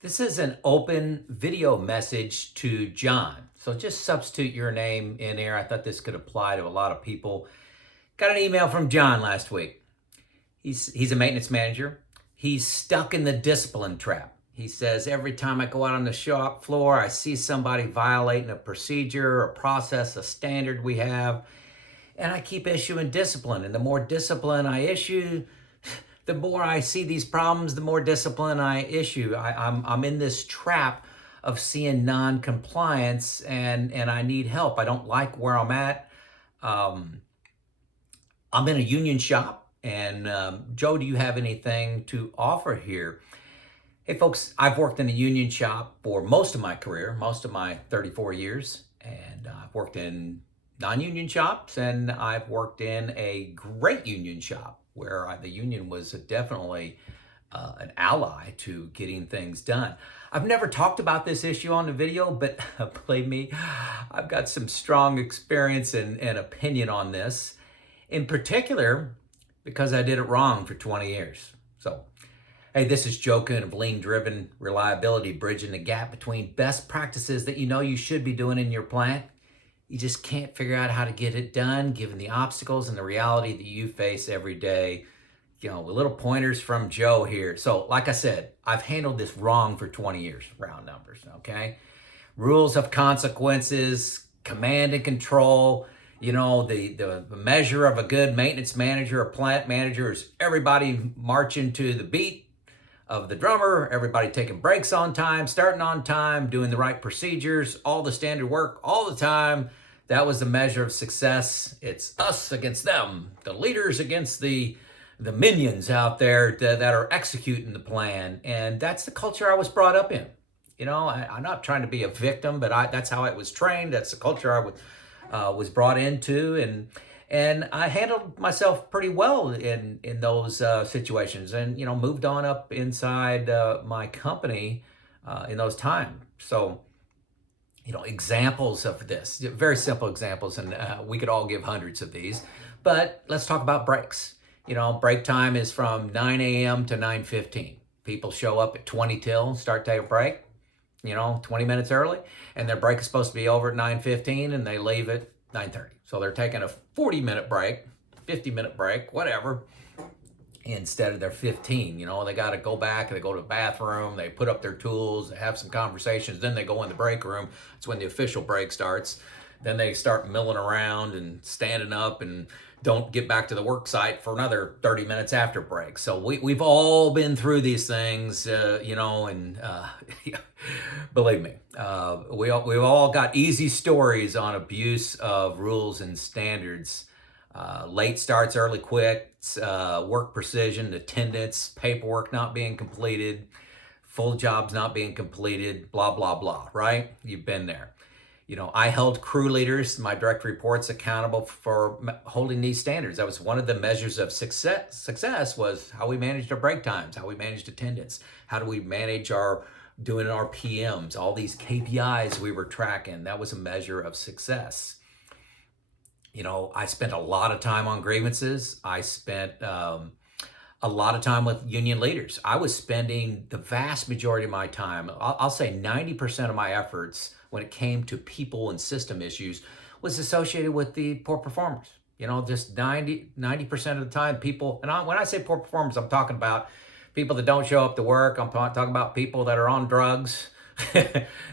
This is an open video message to John. So just substitute your name in there. I thought this could apply to a lot of people. Got an email from John last week. He's a maintenance manager. He's stuck in the discipline trap. He says, every time I go out on the shop floor, I see somebody violating a procedure, a process, a standard we have, and I keep issuing discipline. And the more discipline I issue, the more I see these problems, the more discipline I issue. I'm in this trap of seeing non-compliance, and I need help. I don't like where I'm at. I'm in a union shop, and Joe, do you have anything to offer here? Hey folks, I've worked in a union shop for most of my career, most of my 34 years, and I've worked in non-union shops, and I've worked in a great union shop where the union was definitely an ally to getting things done. I've never talked about this issue on the video, but believe me, I've got some strong experience and opinion on this, in particular because I did it wrong for 20 years. So, hey, this is Joe Kuhn of Lean Driven Reliability, bridging the gap between best practices that you know you should be doing in your plant. You just can't figure out how to get it done given the obstacles and the reality that you face every day. You know, little pointers from Joe here. So, like I said, I've handled this wrong for 20 years, round numbers, okay? Rules of consequences, command and control. You know, the measure of a good maintenance manager, a plant manager is everybody marching to the beat of the drummer, everybody taking breaks on time, starting on time, doing the right procedures, all the standard work all the time. That was the measure of success. It's us against them, the leaders against the minions out there that are executing the plan. And that's the culture I was brought up in. You know, I'm not trying to be a victim, but that's how I was trained. That's the culture I was brought into, and I handled myself pretty well in those situations, and moved on up inside my company in those times. So, examples of this, very simple examples, and we could all give hundreds of these. But let's talk about breaks. Break time is from 9 a.m. to 9:15. People show up at 20 till, start taking a break, 20 minutes early, and their break is supposed to be over at 9:15, and they leave at 9:30. So they're taking a 40-minute break, 50-minute break, whatever, instead of their 15. They got to go back, they go to the bathroom, they put up their tools, they have some conversations, then they go in the break room. It's when the official break starts. Then they start milling around and standing up and don't get back to the work site for another 30 minutes after break. So we've all been through these things, and believe me, we've all got easy stories on abuse of rules and standards. Late starts, early quits, work precision, attendance, paperwork not being completed, full jobs not being completed, blah, blah, blah, right? You've been there. I held crew leaders, my direct reports, accountable for holding these standards. That was one of the measures of success. Success was how we managed our break times, how we managed attendance, how do we manage doing our PMs, all these KPIs we were tracking. That was a measure of success. I spent a lot of time on grievances. I spent a lot of time with union leaders. I was spending the vast majority of my time, I'll say 90% of my efforts when it came to people and system issues was associated with the poor performers. Just 90% of the time people, and when I say poor performers, I'm talking about people that don't show up to work. I'm talking about people that are on drugs,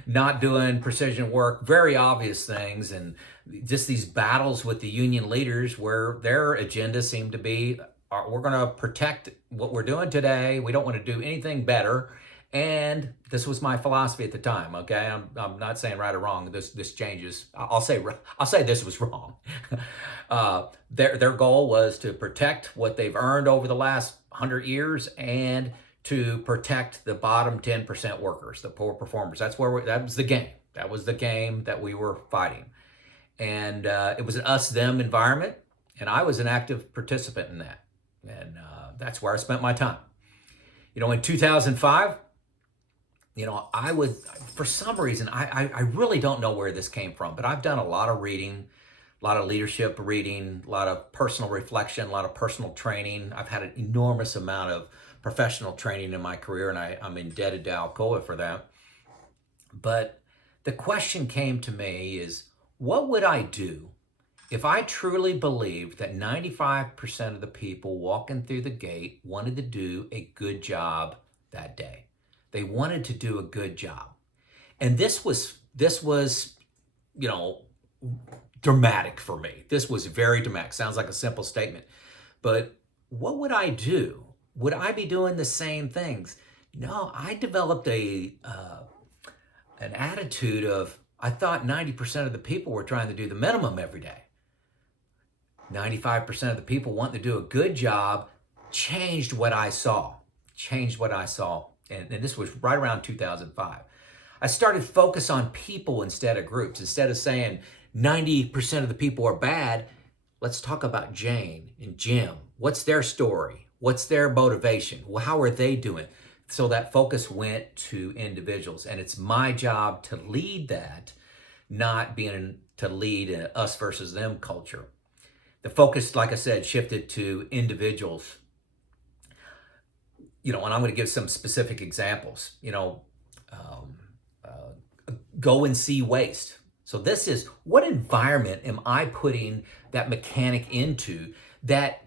not doing precision work, very obvious things, and just these battles with the union leaders where their agenda seemed to be, we're going to protect what we're doing today. We don't want to do anything better. And this was my philosophy at the time. Okay, I'm not saying right or wrong. This changes. I'll say this was wrong. Their goal was to protect what they've earned over the last 100 years and to protect the bottom 10% workers, the poor performers. That was the game. That was the game that we were fighting, and it was an us-them environment, and I was an active participant in that, and that's where I spent my time. In 2005. I would, for some reason, I really don't know where this came from, but I've done a lot of reading, a lot of leadership reading, a lot of personal reflection, a lot of personal training. I've had an enormous amount of professional training in my career, and I'm indebted to Alcoa for that. But the question came to me is, what would I do if I truly believed that 95% of the people walking through the gate wanted to do a good job that day? They wanted to do a good job. And this was, you know, dramatic for me. This was very dramatic. Sounds like a simple statement. But what would I do? Would I be doing the same things? No, I developed an attitude of, I thought 90% of the people were trying to do the minimum every day. 95% of the people wanting to do a good job changed what I saw. And this was right around 2005. I started focus on people instead of groups. Instead of saying 90% of the people are bad, let's talk about Jane and Jim. What's their story? What's their motivation? How are they doing? So that focus went to individuals. And it's my job to lead that, not being to lead an us versus them culture. The focus, like I said, shifted to individuals. And I'm going to give some specific examples. Go and see waste. So this is, what environment am I putting that mechanic into that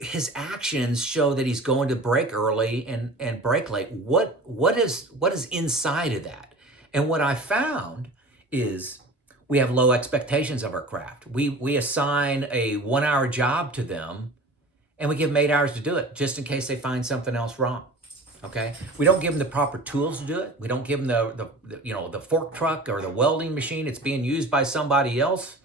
his actions show that he's going to break early and break late? What is inside of that? And what I found is we have low expectations of our craft. We assign a 1 hour job to them and we give them 8 hours to do it just in case they find something else wrong. Okay, we don't give them the proper tools to do it. We don't give them the fork truck or the welding machine. It's being used by somebody else.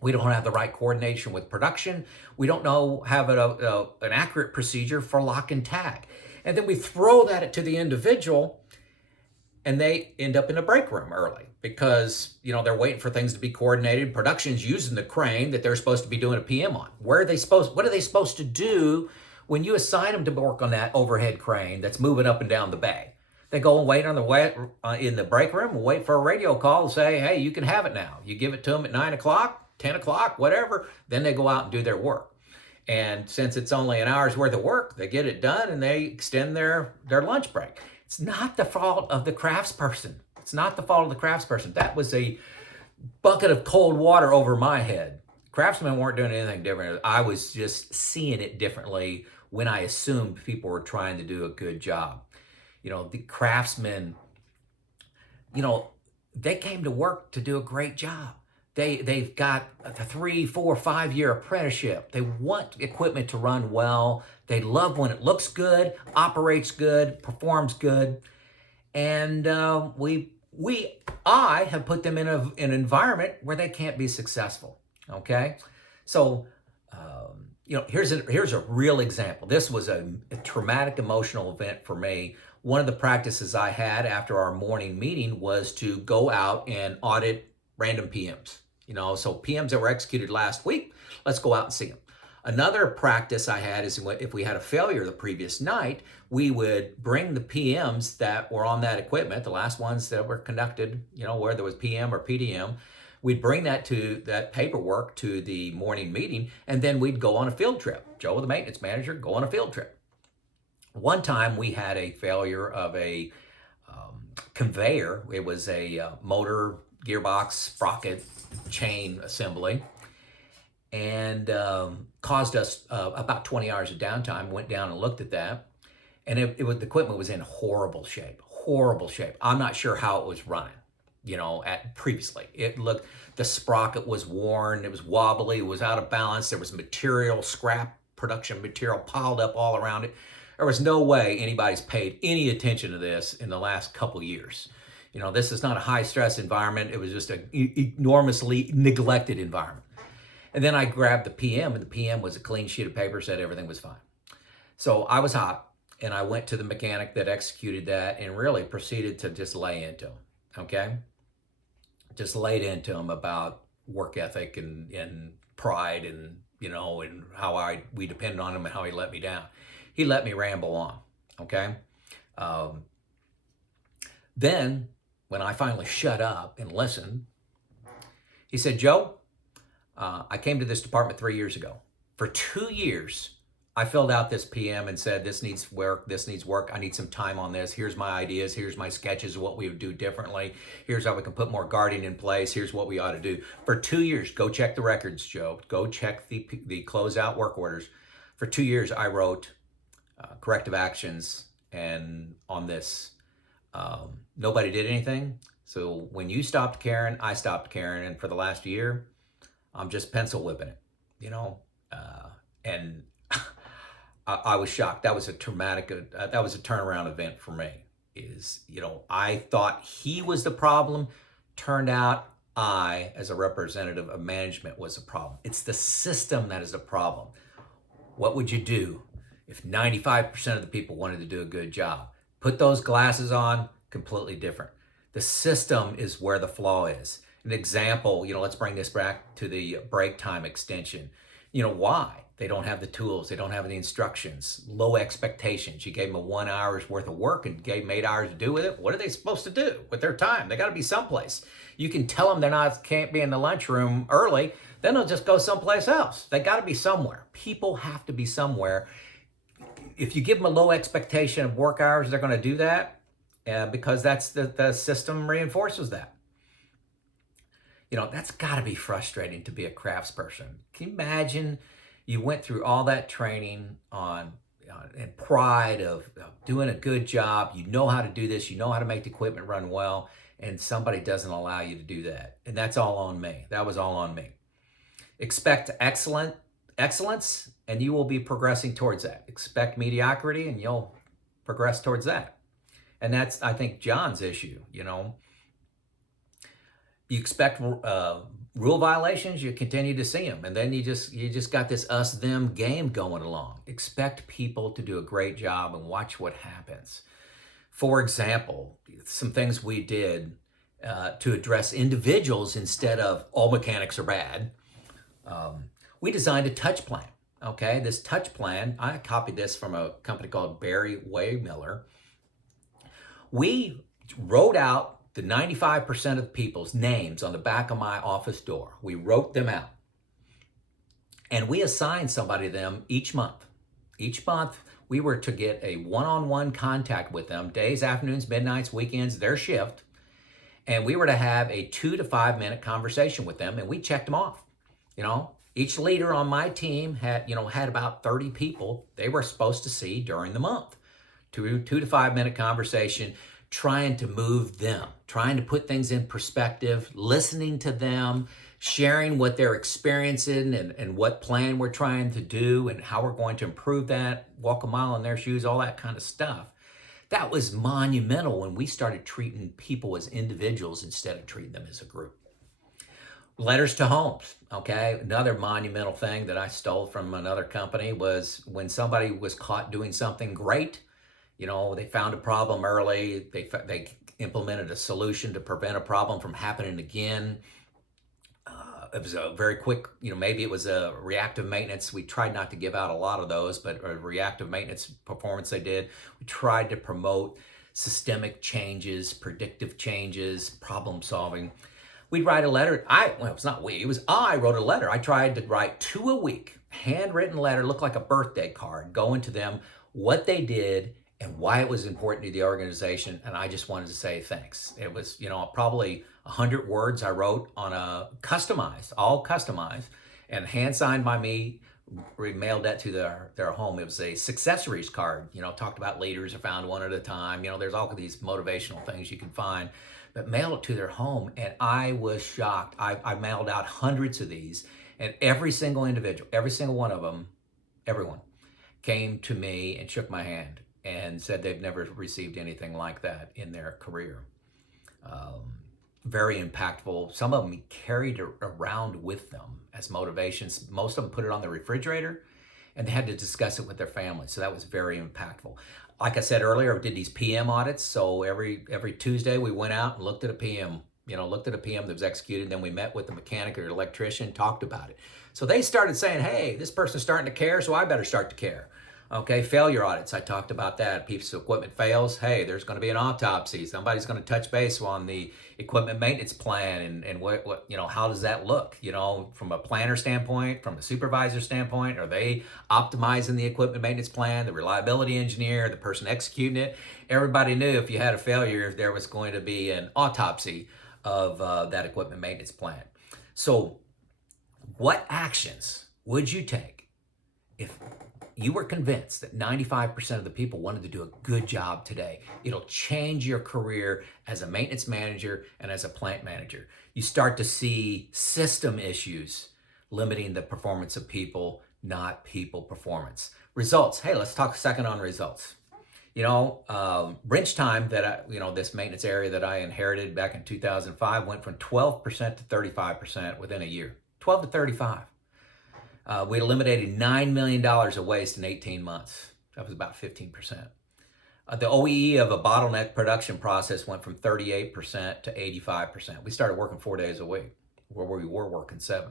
We don't have the right coordination with production. We don't have an accurate procedure for lock and tag. And then we throw that to the individual and they end up in a break room early because, they're waiting for things to be coordinated. Production's using the crane that they're supposed to be doing a PM on. What are they supposed to do when you assign them to work on that overhead crane that's moving up and down the bay? They go and wait in the break room and wait for a radio call and say, hey, you can have it now. You give it to them at 9 o'clock, 10 o'clock, whatever. Then they go out and do their work. And since it's only an hour's worth of work, they get it done and they extend their lunch break. It's not the fault of the craftsperson. That was a bucket of cold water over my head. Craftsmen weren't doing anything different. I was just seeing it differently when I assumed people were trying to do a good job. The craftsmen, they came to work to do a great job. They've got a 3, 4, 5 year apprenticeship. They want equipment to run well. They love when it looks good, operates good, performs good. And I have put them in an environment where they can't be successful. Okay, so here's a real example. This was a traumatic emotional event for me. One of the practices I had after our morning meeting was to go out and audit random PMs. So PMs that were executed last week, let's go out and see them. Another practice I had is if we had a failure the previous night, we would bring the PMs that were on that equipment, the last ones that were conducted, where there was PM or PDM. We'd bring that paperwork to the morning meeting, and then we'd go on a field trip. Joe, the maintenance manager, go on a field trip. One time we had a failure of a conveyor. It was a motor, gearbox, sprocket, chain assembly, and caused us about 20 hours of downtime. Went down and looked at that, and the equipment was in horrible shape. I'm not sure how it was running. Previously. The sprocket was worn, it was wobbly, it was out of balance, there was scrap production material piled up all around it. There was no way anybody's paid any attention to this in the last couple years. This is not a high stress environment, it was just an enormously neglected environment. And then I grabbed the PM, and the PM was a clean sheet of paper, said everything was fine. So I was hot, and I went to the mechanic that executed that and really proceeded to just lay into him, okay? Just laid into him about work ethic and pride and, and how we depended on him and how he let me down. He let me ramble on, okay? Then, when I finally shut up and listened, he said, Joe, I came to this department 3 years ago. For 2 years, I filled out this PM and said, this needs work, I need some time on this. Here's my ideas, here's my sketches of what we would do differently. Here's how we can put more guarding in place. Here's what we ought to do. For 2 years, go check the records, Joe. Go check the closeout work orders. For 2 years, I wrote corrective actions and on this. Nobody did anything. So when you stopped caring, I stopped caring. And for the last year, I'm just pencil whipping it, and I was shocked. That was a traumatic, that was a turnaround event for me. I thought he was the problem. Turned out I, as a representative of management, was the problem. It's the system that is the problem. What would you do if 95% of the people wanted to do a good job? Put those glasses on, completely different. The system is where the flaw is. An example, let's bring this back to the break time extension. Why? They don't have the tools. They don't have the instructions. Low expectations. You gave them a 1 hour's worth of work and gave them 8 hours to do with it. What are they supposed to do with their time? They got to be someplace. You can tell them can't be in the lunchroom early. Then they'll just go someplace else. They got to be somewhere. People have to be somewhere. If you give them a low expectation of work hours, they're going to do that because that's the system reinforces that. That's got to be frustrating to be a craftsperson. Can you imagine you went through all that training and pride of doing a good job. You know how to do this. You know how to make the equipment run well. And somebody doesn't allow you to do that. And that's all on me. That was all on me. Expect excellence, and you will be progressing towards that. Expect mediocrity, and you'll progress towards that. And that's, I think, John's issue. You expect rule violations, you continue to see them. And then you just got this us-them game going along. Expect people to do a great job and watch what happens. For example, some things we did to address individuals instead of all mechanics are bad. We designed a touch plan. Okay, this touch plan, I copied this from a company called Barry Waymiller. We wrote out the 95% of the people's names on the back of my office door. We wrote them out. And we assigned somebody to them each month. Each month, we were to get a one-on-one contact with them, days, afternoons, midnights, weekends, their shift. And we were to have a 2 to 5 minute conversation with them, and we checked them off. Each leader on my team had about 30 people they were supposed to see during the month. 2 to 5 minute conversation, trying to move them, trying to put things in perspective, listening to them, sharing what they're experiencing and what plan we're trying to do and how we're going to improve that, walk a mile in their shoes, all that kind of stuff. That was monumental when we started treating people as individuals instead of treating them as a group. Letters to homes, okay? Another monumental thing that I stole from another company was when somebody was caught doing something great, they found a problem early, they implemented a solution to prevent a problem from happening again. It was a very quick, maybe it was a reactive maintenance. We tried not to give out a lot of those, but a reactive maintenance performance they did. We tried to promote systemic changes, predictive changes, problem solving. We'd write a letter. I wrote a letter. I tried to write 2 a week, handwritten letter, looked like a birthday card, going to them, what they did and why it was important to the organization. And I just wanted to say thanks. It was, probably 100 words I wrote on all customized and hand signed by me. We mailed that to their home. It was a successories card, talked about leaders. I found one at a time. There's all of these motivational things you can find, but mailed it to their home. And I was shocked. I mailed out hundreds of these, and every single individual, every single one of them, everyone came to me and shook my hand and said they've never received anything like that in their career. Very impactful. Some of them carried it around with them as motivations. Most of them put it on the refrigerator, and they had to discuss it with their family. So that was very impactful. Like I said earlier, we did these PM audits. So every Tuesday we went out and looked at a PM, that was executed. Then we met with the mechanic or electrician, talked about it. So they started saying, hey, this person's starting to care, so I better start to care. Okay, failure audits. I talked about that. Piece of equipment fails. Hey, there's going to be an autopsy. Somebody's going to touch base on the equipment maintenance plan and what how does that look? From a planner standpoint, from a supervisor standpoint, are they optimizing the equipment maintenance plan? The reliability engineer, the person executing it. Everybody knew if you had a failure, there was going to be an autopsy of that equipment maintenance plan. So, what actions would you take if you were convinced that 95% of the people wanted to do a good job today? It'll change your career as a maintenance manager and as a plant manager. You start to see system issues limiting the performance of people, not people performance. Results. Hey, let's talk a second on results. Wrench time this maintenance area that I inherited back in 2005 went from 12% to 35% within a year. 12 to 35. We eliminated $9 million of waste in 18 months. That was about 15%. The OEE of a bottleneck production process went from 38% to 85%. We started working 4 days a week, where we were working 7.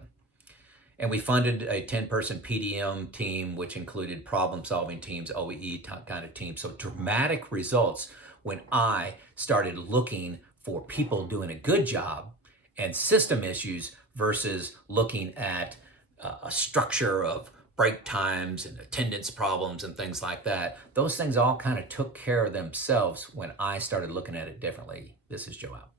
And we funded a 10-person PDM team, which included problem-solving teams, OEE kind of teams. So dramatic results when I started looking for people doing a good job and system issues versus looking at a structure of break times and attendance problems and things like that. Those things all kind of took care of themselves when I started looking at it differently. This is Joe out.